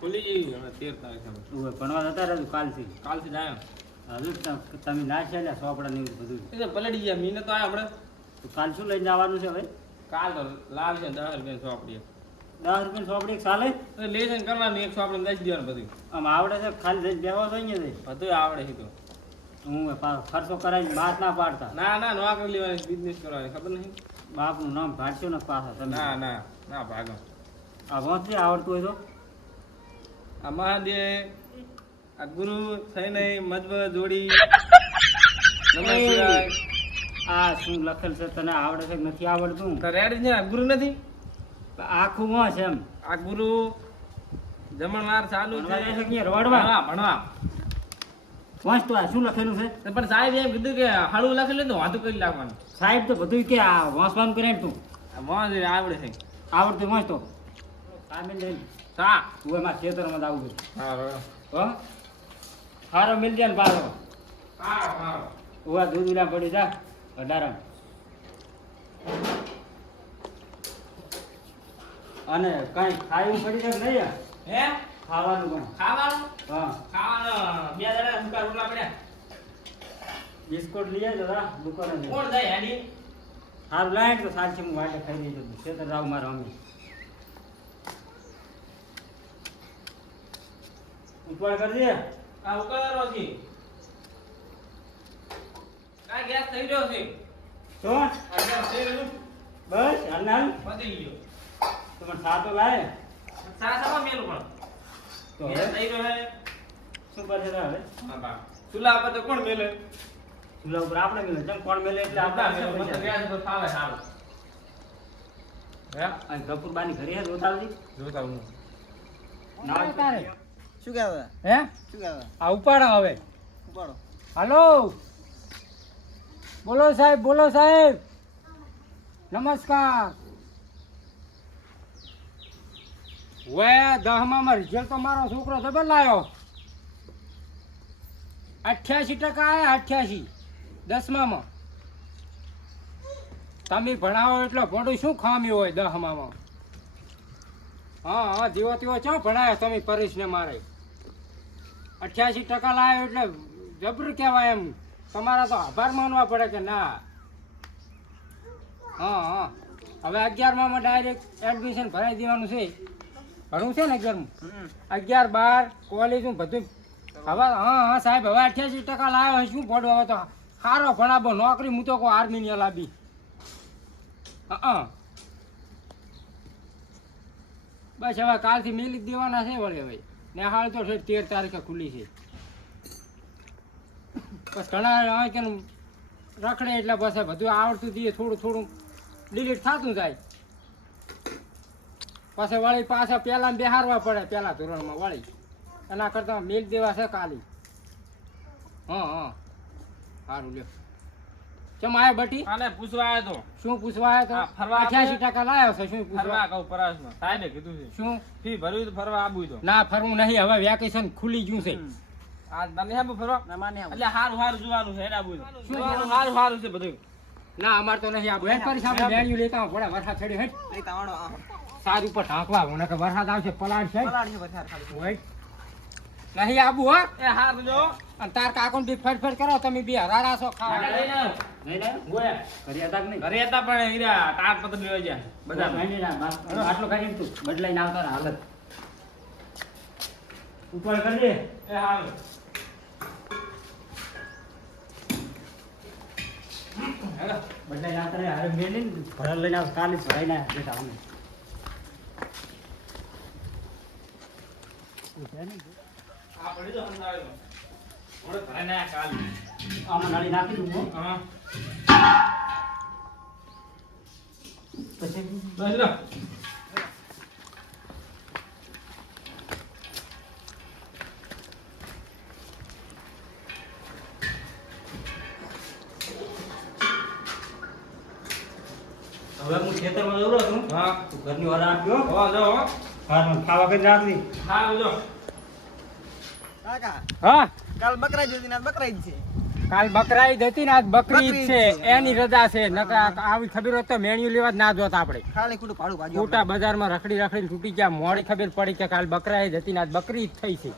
ખુલી જઈ હવે તેર તારીખે ઓય ભણવા જતા રહેજો કાલથી. કાલથી જાય હજુ તમે તમે નાખ્યા ને સોપડા ને બધું. એ તો પલડી ગયા મીને તો આયા આપણે તો કાલ શું લઈને જવાનું છે હવે કાલ તો લાલ છે દસ રૂપિયા સોપડી દસ રૂપિયા સોપડી ચાલે લેસન કરવાનું એક સોપડી દસ દેવાનું બધું. આમ આવડે છે ખાલી દસ બેવા જોઈએ ને બધું આવડે છે તો. હું ખર્ચો કરાવીને બાત ના પાડતા. ના ના નોકરી લેવાની બિઝનેસ કરવાની ખબર નહીં? બાપનું નામ ભાડશો ને પાછા તમે? ના ના ના ભાગો. આ વાંચી આવડતું હોય તો? આ મહાદેવ આ ગુરુ થઈને મધ્વ જોડી આ શું લખેલ છે? તને આવડે છે કે નથી આવડતું? રેડ છે ને? ગુરુ નથી? આખું વાંચ એમ. આ ગુરુ જમણવાર ચાલુ છે. છે રવાડવા? ભણવા વાંચતો તો આ શું લખેલું છે? પણ સાહેબ એમ કીધું કે હાડું લખેલું તો વાંધું કરી નાખવાનું. સાહેબ તો બધું કે આ વાંચવાનું કરે તું. વાંચ આવડે છે. આવડતું વાંચ તો. કામે લઈને હું એમાં ખેતરમાં આવું છું. સારો હારો મિલ જાય ને પાછો. સારો સારો ઉવા દૂધ ઉલા પડી જા અઢારમ. અને કઈ ખાયું પડી જાય નહીં? હે? ખાવાનું પણ. ખાવાનું? હા. ખાવાનું. બે દાડા મુકા રોટલા પડ્યા. બિસ્કુટ લઈ આવજો રા દુકાને કોણ જાય હેડી? સારું લાય તો સાચી હું વાટે ખાઈ લઈ જતું ખેતર જાવ મારે અમે ઉપાડ કરજે. આ ઉકાળાનો છે. આ ગેસ થઈ રહ્યો છે? તો આ ગેસ થઈ રહ્યો બસ હાલ ને પતી ગયો. તમે સાતો લાય સા મેલ પણ. તો ગેસ થઈ રહ્યો હે શું કરે હવે? હા બા ચૂલા પર તો કોણ મેલે? ચૂલા ઉપર આપણે મેલે જેમ કોણ મેલે એટલે આપણે મેલે ગેસ પર ફાવે સારું. હે? આ ગફુરબાની ઘરે હે જોતાવજી જોતા હું ના તારે. શું કહેવા હે? શું કહેવા આ ઉપાડો હવે. ઉપાડો. હાલો. બોલો સાહેબ બોલો સાહેબ. નમસ્કાર. વે દહમામાં રિઝલ્ટ તો મારો છોકરો જબર લાવ્યો અઠ્યાસી ટકા આવ્યા અઠ્યાસી. દસમામાં. તમે ભણાવો એટલે ભણું શું ખામી હોય દહમામાં? હા હા જીવો તીવો ચો ભણાયો તમે પરેશને મારે? અઠ્યાસી ટકા લાવ્યો એટલે જબર કહેવાય એમ. તમારા તો આભાર માનવા પડે કે ના. હા હા. હવે અગિયારમાં ડાયરેક્ટ એડમિશન ભરાઈ દેવાનું છે. ભણવું છે ને અગિયારમું? અગિયાર બાર કોલેજનું બધું. હવે હા હા સાહેબ હવે અઠ્યાસી ટકા લાવ્યો શું પડ્યો હવે તો સારો ભણાવો. નોકરી હું તો કહું આર્મીની લાવી હા બસ હવે કાલથી મેલી દેવાના છે વળે હવે નેહાળ તો છે તેર તારીખે ખુલ્લી છે. બસ ઘણા કે રખડે એટલે બસ બધું આવડતું જઈએ થોડું થોડું ડિલીટ થતું જાય. પછી વળી પાછા પહેલાં બેહારવા પડે, પહેલાં ધોરણમાં વળી. એના કરતાં મેલ દેવા છે કાલી. હા હા. સારું લ્યો. ચમ આયો બટી? આને પૂછવા આયો તો. શું પૂછવા આયો તો? ફરવા અઠ્યાસી આપણે- ટકા લાવ્યો છે શું ફરવા પૂછવા કહું પરાસમાં. સાહેબે કીધું છે. શું? ફી ભરવી તો ફરવા આવું તો. ના ફરવું નહીં. હવે વેકેશન ખુલી ગયું છે. આ તમે હે ફરવા? ના માને એટલે હારું હારું જોવાનું છે એના બધું શું હારું હારું છે બધું. ના અમાર તો નહીં આબુ. હેડ પરી સામે વેણ્યું લેતા ભોળા વરસાદ ચડ્યો હેડ. લેતા તાવડો સાર ઉપર ઢાંકવા મને કે વરસાદ આવશે પલાળ છે. પલાળીએ વધારે ખાલી. હોય. નહીં આબુ હો. એ હાર જો. અને તાર કાકોને બી ફટ ફટ કરો તમે બી હરારા છો ખા નહીં નહીં ગોયા. ઘરે હતા કે નહીં? ઘરે હતા પણ હીરા તાર પત્ર લેવા જા બધા. બધા ના બસ. આટલો ખાઈ તું. બદલાઈને આવતા રહે હાલત. ઉપર કરજે એ હાલ. હેલો. બદલાઈને આવતા રહે હારે મેં નહીં ભરા લઈને આવ કાલે ભરાઈને બેટા અમે. આ પડી તો સમજાવ્યો મોડે ઘરે ના કાલ. આમાં નાળી નાખી દઉં હો. હા. પછી? બસ લો. હવે હું ખેતરમાં જઉં છું. હા. તું ઘરની વાર આપ્યો હો. જો હો. હા ખાવા કરી રાખવી હારું જો હા? કાલ બકરાઈ જતી ને આજ બકરાઈ છે. કાલ બકરા હતી ને આજ બકરી છે. એની રજા છે. નકર આવી ખબર હોત તો મેણ્યું લેવા જ ના જોત આપણે. ખાલી ખોટું ભાડું બજારમાં રખડી રખડી તૂટી ગયા. મોડી ખબર પડી કે કાલ બકરા જતી હતી ને આજ બકરી જ થઈ છે.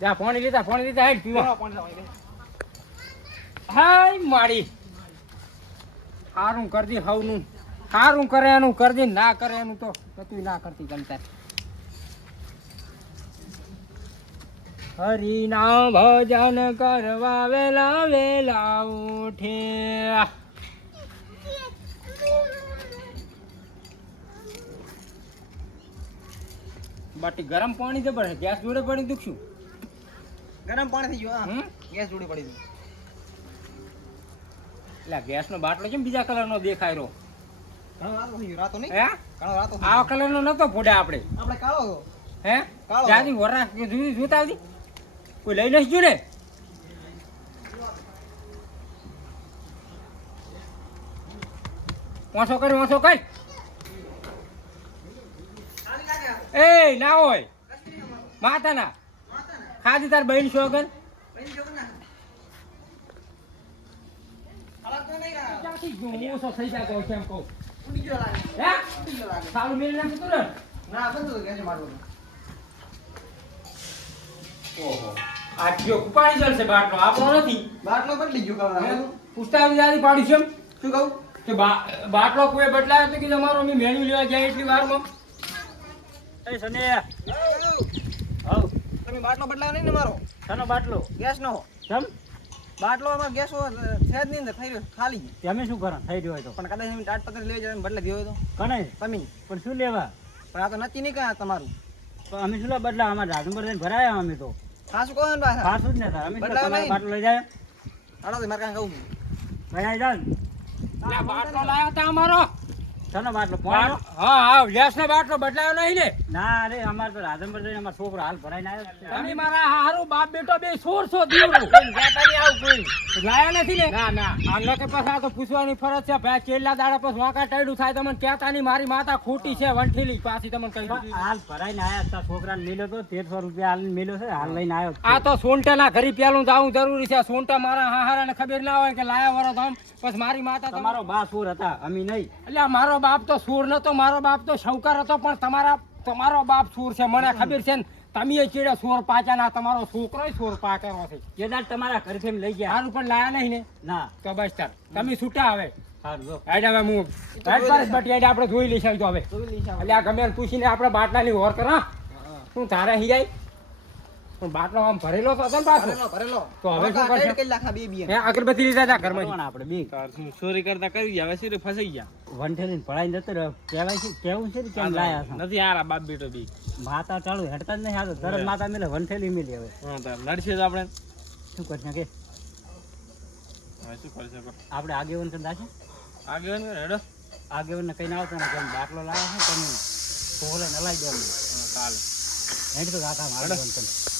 જા પાણી લીધા પાણી લીધા. હેડ પીવા. હાય માડી. સારું કરજી હવનું. સારું કરે એનું કરજી ના કરે એનું તો કતું ના કરતી ગમતા. હરિના ભજન કરવા વેલા વેલા ઉઠે. બાટી ગરમ પાણી જબર પડે ગેસ જોડે પડી દુખશું? ગરમ પાણી ગયું હા. ગેસ જોડે પડી દઉં એટલે ગેસનો બાટલો કેમ બીજા કલરનો દેખાય રહ્યો? ઘણો રાતો નહીં? હે? ઘણો રાતો થઈ આ કલરનો નતો ફોડે આપણે. આપણે કાળો હે? કાળો. જાજી વરા જોતા હતી કોઈ લઈ ગયું ને. વાંસો કરી વાંસો કરી. એ ના હોય. માતાના. ખાધી તાર બહેન શોગન ના, ઓહો. આ ઉપાડી કુપાડી બાટલો. આપણો નથી. બાટલો બદલી ગયો? રાતો. પૂછતા આવી પાડી છે શું કહું? કે બાટલો કોઈ બદલાયો તો કે તમારો અમે મેન્યુ લેવા જાય એટલી વારમાં. એ સને હાઉ તમે બાટલો બદલાવ નહીં ને મારો? સનો બાટલો? ગેસ નો જમ બાટલો આમાં ગેસ હો- છે જ નહીં અંદર થઈ રહ્યો ખાલી. તમે શું કરો થઈ રહ્યો તો. પણ કદાચ એમ ટાટ પત્ર લઈ જાય બદલે ગયો તો. કને? તમે. પણ શું લેવા? પણ આ તો નક્કી નહીં કયા તમારું. અમે શું બદલા અમારે રાજનગર જઈને ભરાયા અમે તો. ખાસું કોણ ને પાછા. ખાસું જ નતા અમે બદલાયો નહીં. બાટલો લઈ જાય. હાલો તો મારે કાંઈ કહું. ભરાઈ જાય બાટલો લાવ્યો તા અમારો. સનો બાટલો હા હા ગેસ બાટલો બદલાયો નહીં ને. ના અરે અમારે તો રાધનપુર જઈને અમારો છોકરો હાલ ભરાઈને આવ્યો તમે મારા હારું બાપ બેટો બે સોર સો દીવડો. આવું કોઈ. લાયા નથી ને? ના ના. આને કે પછી આ તો પૂછવાની ફરજ છે. ભાઈ કેટલા દાડા પછી વાંકા ટાઈડું થાય તમને કહેતા મારી માતા ખોટી છે વંઠેલી. પાછી તમને કહી પણ હાલ ભરાઈને આવ્યા હતા છોકરાને મિલ્યો તો તેરસો રૂપિયા હાલ મેલ્યો છે. હાલ લઈને આવ્યો આ તો સોનટાના ઘરે પેલું જવું જરૂરી છે. સોનટા મારા હાહારાને ખબર ના હોય કે લાયા વરો તમ પછી મારી માતા તમારો બા સુર હતા અમે નહીં. એટલે આ મારો બાપ તો સૂર નતો મારો બાપ તો શૌકાર હતો પણ તમારા તમારો બાપ સૂર છે. મને ખબર છે ને તમે ચીડે સોર પાચા ના તમારો છોકરો સોર પાકેલો છે. દાડ તમારા ઘરથી લઈ ગયા. સારું પણ લાયા નહીં ને? ના. તો બસ તાર તમે છૂટા હવે. હેડ આપણે જોઈ લઈશું તો હવે. એટલે આ ગમે પૂછીને આપણે બાટલાની વોર કરા શું તારે અહીં જાય? પણ બાટલો આમ ભરેલો તો હતો પાછો? ભરેલો ભરેલો. તો હવે શું કરશે? ટેડ કરી બે બી હે અગરબત્તી લીધા હતા ઘરમાં કોણ આપણે બી. ચોરી કરતા કરી ગયા હવે ફસાઈ ગયા. વંઠેલીને ભરાઈને જતો રહ્યો. કહેવાય છે કેવું છે ને કેમ લાયા છે? નથી હારા બાપ બેટો બી. માતા ચાલુ હેડતા જ નહીં તો તરત માતા મેલે વંઠેલી મેલી હવે. હા તાર લડશે તો આપણે. શું કરશે કે? હવે શું કરી આપણે આગેવન છે આગળ ને હેડો. આગેવનને કહીને આવતો ને કેમ બાટલો લાવ્યા છે તમે છોકરાને હલાવી દો હા, ચાલે. હેડ તો કાકા આગેવન ના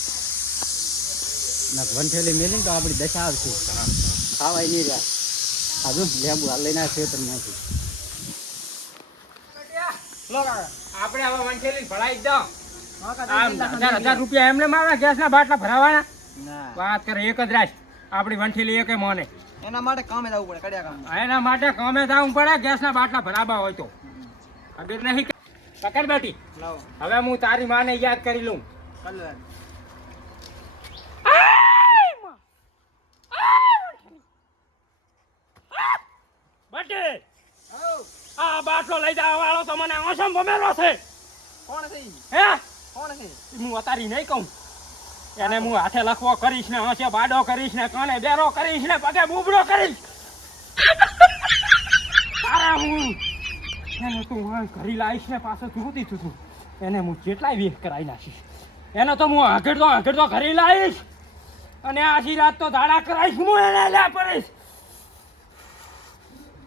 વંઠેલી મેલી તો આપણી દશા આવશે. ખાવાય નહીં રહ્યા. આજુ લેબુ આ લઈને આવ્યો કાકા, આપણે હવે વંઠેલી ભરાઈ દો. હા, કાકા, આમ ટેડ હજાર હજાર રૂપિયા એમને મારા ગેસના બાટલા ભરાવાના? વાત કરે એક જ રાશ આપણી વંઠેલી એકે મોને. એના માટે કામે જવું પડે કડિયા કામ એના માટે કામે જવું પડે ગેસના બાટલા ભરાવા હોય તો. અગર નહીં પકડ બેટી. હવે હું તારી માને યાદ કરી લઉં કલર બટી આ લઈ જવા વાળો તો મને ઓસમ ભમેલો છે. કોણ છે હે? કોણ છે હું અતારી નહીં કહું. એને હું હાથે લખવો કરીશ ને હશે બાડો કરીશ ને કાને બેરો કરીશ ને પગે બુબડો કરીશ. તારા હું એને તું ઘરી લાવીશ ને પાછો તું તું? એને હું જેટલાય વેહ કરાવી નાખીશ. એને તો હું આગળ તો આગળ તો ઘરી લાવીશ. અને આજી રાત તો ધાડા કરાવીશ હું એને લે પડીશ.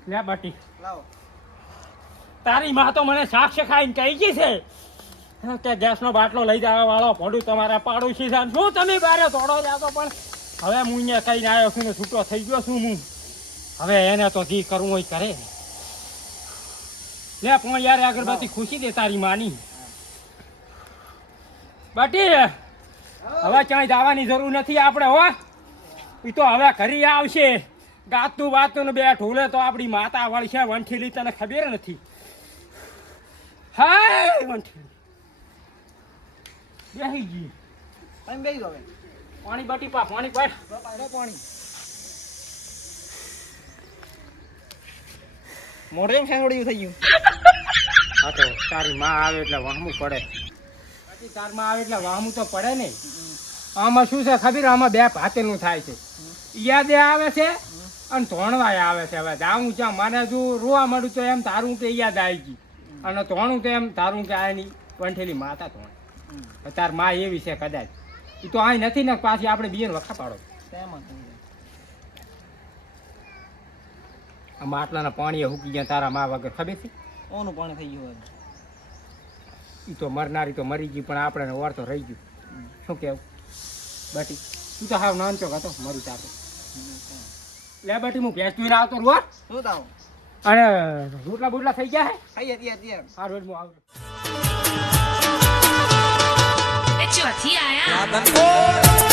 લે બટી. લાવો. તારી માં તો મને સાક્ષ ખાઈને કહી ગઈ છે. કે ગેસનો બાટલો લઈ જવા વાળો પડું તમારા પાડોશી છે શું તમે બારે થોડો જાતો પણ હવે હું અહીંયા કહીને આવ્યો છું ને છૂટો થઈ ગયો છું હું. હવે એને તો જે કરવું હોય કરે. લે, પણ યાર અગરબત્તી ખુશી દે તારી માની. બાટી, હવે ક્યાંય જવાની જરૂર નથી આપણે, હો. એ તો હવે ઘરી આવશે. ગાતું વાતું ને બે ઢોલે તો આપણી માતા વળશે વંઠીલી તને ખબર નથી. હાય! વંઠીલી બેસી ગઈ તમે જાઓ હવે. પાણી બાટી પા પાણી પાડ. પાણી. મોઢે એમ થઈ ગયું. હા તો તારી માં આવે એટલે વાહમું પડે. પછી તારમાં આવે એટલે વાહમું તો પડે ને આમાં શું છે ખબર? આમાં બે ભાતેલું થાય છે. યાદે આવે છે અને ધોણવાય આવે છે. હવે જાઉં જ્યાં મને જો રોવા મળ્યું તો એમ તારું કે યાદ આવી ગઈ. અને તોણું તો એમ તારું કે આની વંઠેલી માતા તોણ તાર મા એવી છે કદાચ. એ તો અહીં નથી ને પાછી આપણે બીજે વખા પાડો. આ માટલાના પાણીએ હુકી ગયા તારા મા વગર ખબર છે? ઓનું પાણી થઈ ગયું એ તો મરનારી તો મરી ગઈ પણ આપણે ઓર તો રહી ગયું. શું કેવું? બાટી તું તો હાવ નાનચો હતો મરી તારે. લે બાટી હું ભેંસ તું આવતો રૂવા શું તાવ અને રોટલા બોટલા થઈ ગયા હે? ખાઈએ ત્યાં ત્યાં આ રોજ હું આવતો એ ચોથી આયા.